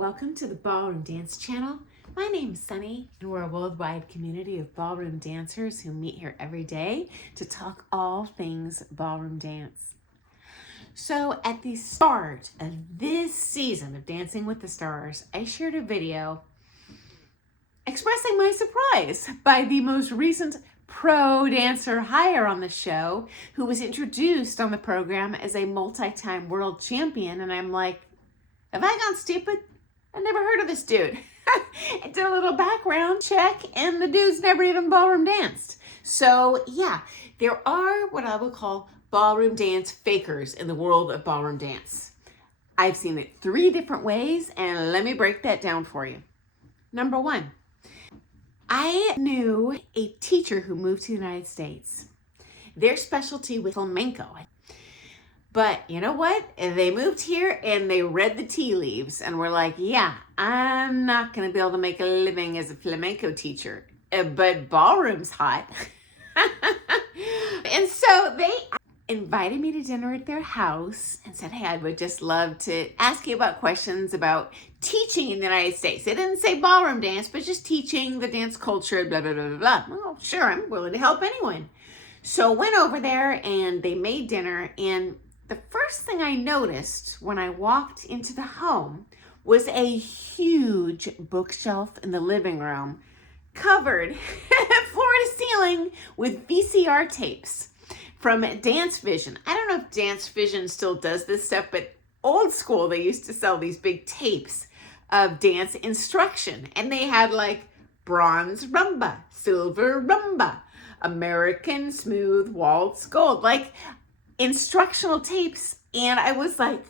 Welcome to the Ballroom Dance Channel. My name is Sunny, and we're a worldwide community of ballroom dancers who meet here every day to talk all things ballroom dance. So at the start of this season of Dancing with the Stars, I shared a video expressing my surprise by the most recent pro dancer hire on the show, who was introduced on the program as a multi-time world champion. And I'm like, have I gone stupid? I never heard of this dude. I did a little background check and the dude's never even ballroom danced. So yeah, there are what I would call ballroom dance fakers in the world of ballroom dance. I've seen it 3 different ways, and let me break that down for you. Number 1, I knew a teacher who moved to the United States. Their specialty was flamenco. But you know what? They moved here and they read the tea leaves and were like, yeah, I'm not going to be able to make a living as a flamenco teacher, but ballroom's hot. And so they invited me to dinner at their house and said, hey, I would just love to ask you about questions about teaching in the United States. They didn't say ballroom dance, but just teaching the dance culture, blah, blah, blah, blah, blah. Well, sure, I'm willing to help anyone. So went over there and they made dinner, and the first thing I noticed when I walked into the home was a huge bookshelf in the living room covered floor to ceiling with VCR tapes from Dance Vision. I don't know if Dance Vision still does this stuff, but old school, they used to sell these big tapes of dance instruction. And they had like bronze rumba, silver rumba, American smooth waltz gold, like instructional tapes. And I was like,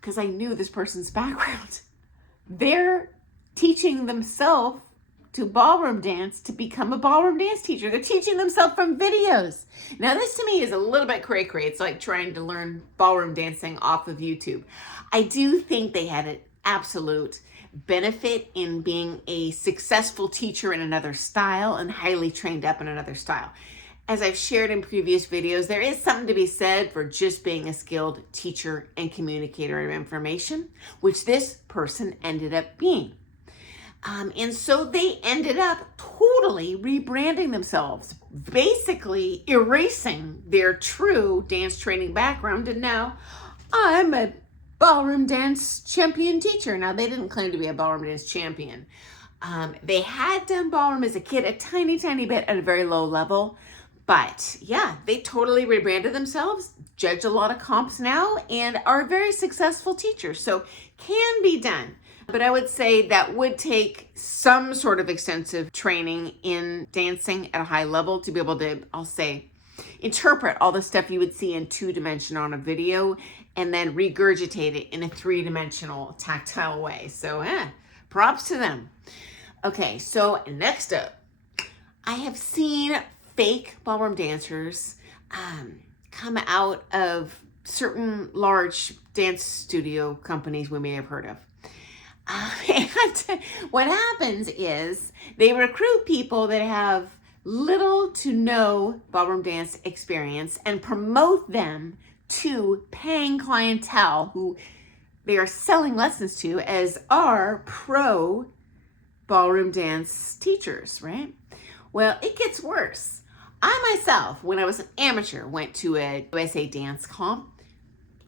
because I knew this person's background, they're teaching themselves to ballroom dance to become a ballroom dance teacher. They're teaching themselves from videos. Now this to me is a little bit cray-cray. It's like trying to learn ballroom dancing off of YouTube. I do think they had an absolute benefit in being a successful teacher in another style and highly trained up in another style. As I've shared in previous videos, there is something to be said for just being a skilled teacher and communicator of information, which this person ended up being. And so they ended up totally rebranding themselves, basically erasing their true dance training background. And now I'm a ballroom dance champion teacher. Now, they didn't claim to be a ballroom dance champion. They had done ballroom as a kid, a tiny, tiny bit at a very low level. But yeah, they totally rebranded themselves, judge a lot of comps now, and are very successful teachers. So can be done. But I would say that would take some sort of extensive training in dancing at a high level to be able to, I'll say, interpret all the stuff you would see in 2-dimension on a video and then regurgitate it in a 3-dimensional tactile way. So props to them. Okay, so next up, I have seen fake ballroom dancers come out of certain large dance studio companies we may have heard of. And what happens is they recruit people that have little to no ballroom dance experience and promote them to paying clientele who they are selling lessons to as our pro ballroom dance teachers, right? Well, it gets worse. I myself, when I was an amateur, went to a USA dance comp.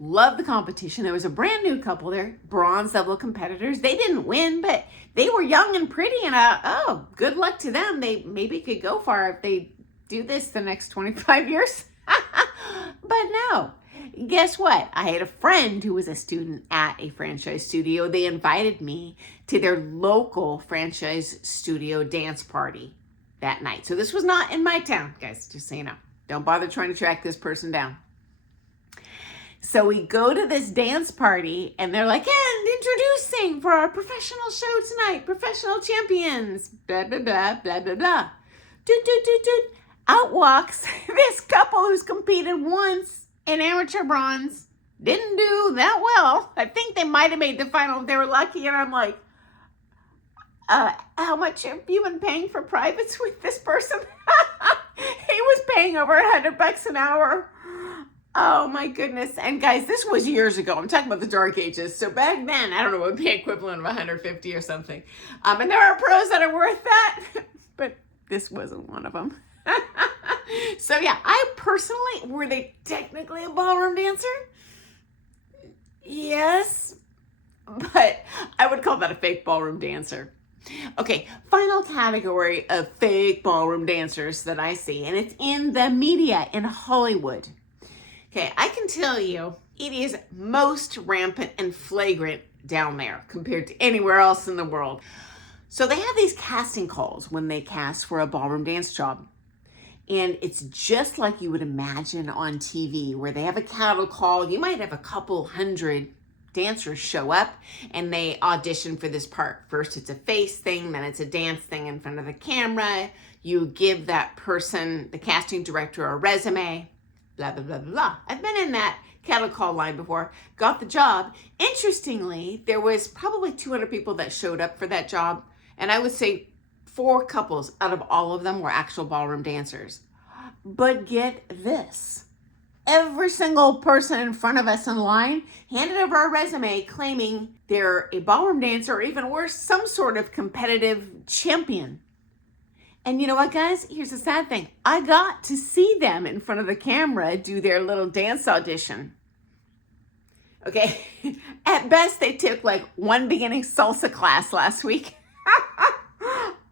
Loved the competition. There was a brand new couple there, bronze level competitors. They didn't win, but they were young and pretty, and good luck to them. They maybe could go far if they do this the next 25 years. But no, guess what? I had a friend who was a student at a franchise studio. They invited me to their local franchise studio dance party that night. So this was not in my town, guys, just so you know. Don't bother trying to track this person down. So we go to this dance party and they're like, and introducing for our professional show tonight, professional champions, blah, blah, blah, blah, blah, blah. Doot, doot, doot, doot. Out walks this couple who's competed once in amateur bronze. Didn't do that well. I think they might have made the final if they were lucky. And I'm like, how much have you been paying for privates with this person? He was paying over $100 an hour. Oh my goodness. And guys, this was years ago. I'm talking about the dark ages. So back then, I don't know, it would be equivalent of 150 or something. And there are pros that are worth that, but this wasn't one of them. So yeah, I personally, were they technically a ballroom dancer? Yes, but I would call that a fake ballroom dancer. Okay, final category of fake ballroom dancers that I see, and it's in the media in Hollywood. Okay, I can tell you it is most rampant and flagrant down there compared to anywhere else in the world. So they have these casting calls when they cast for a ballroom dance job. And it's just like you would imagine on TV, where they have a cattle call. You might have a couple hundred dancers show up and they audition for this part. First it's a face thing, then it's a dance thing in front of the camera. You give that person, the casting director, a resume, blah, blah, blah, blah. I've been in that cattle call line before, got the job. Interestingly, there was probably 200 people that showed up for that job. And I would say 4 couples out of all of them were actual ballroom dancers. But get this. Every single person in front of us in line handed over a resume claiming they're a ballroom dancer, or even worse, some sort of competitive champion. And you know what, guys? Here's the sad thing. I got to see them in front of the camera do their little dance audition. Okay, at best they took like one beginning salsa class last week.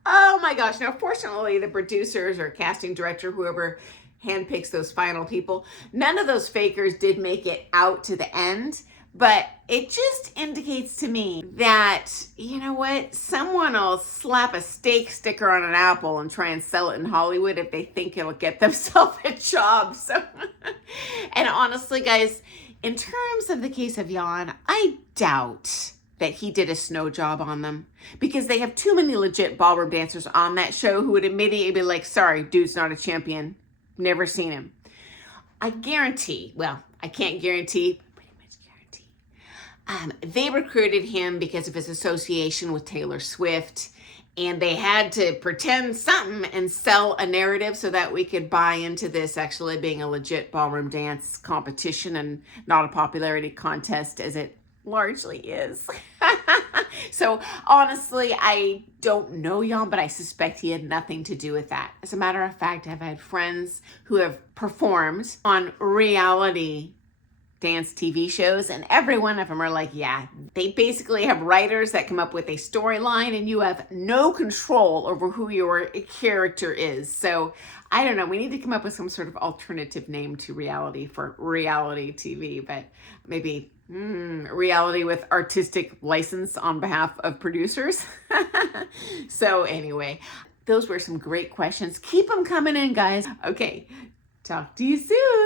Oh my gosh. Now, fortunately, the producers or casting director, whoever handpicks those final people, none of those fakers did make it out to the end. But it just indicates to me that, you know what, someone will slap a steak sticker on an apple and try and sell it in Hollywood if they think it'll get themselves a job. So, and honestly, guys, in terms of the case of Jan, I doubt that he did a snow job on them, because they have too many legit ballroom dancers on that show who would immediately be like, sorry, dude's not a champion. Never seen him. I guarantee, well, I can't guarantee, pretty much guarantee, they recruited him because of his association with Taylor Swift, and they had to pretend something and sell a narrative so that we could buy into this actually being a legit ballroom dance competition and not a popularity contest as it largely is. So honestly, I don't know Jan, but I suspect he had nothing to do with that. As a matter of fact, I've had friends who have performed on reality dance TV shows, and every one of them are like, yeah, they basically have writers that come up with a storyline and you have no control over who your character is. So I don't know, we need to come up with some sort of alternative name to reality for reality TV, but maybe reality with artistic license on behalf of producers. So anyway, those were some great questions. Keep them coming in, guys. Okay, talk to you soon.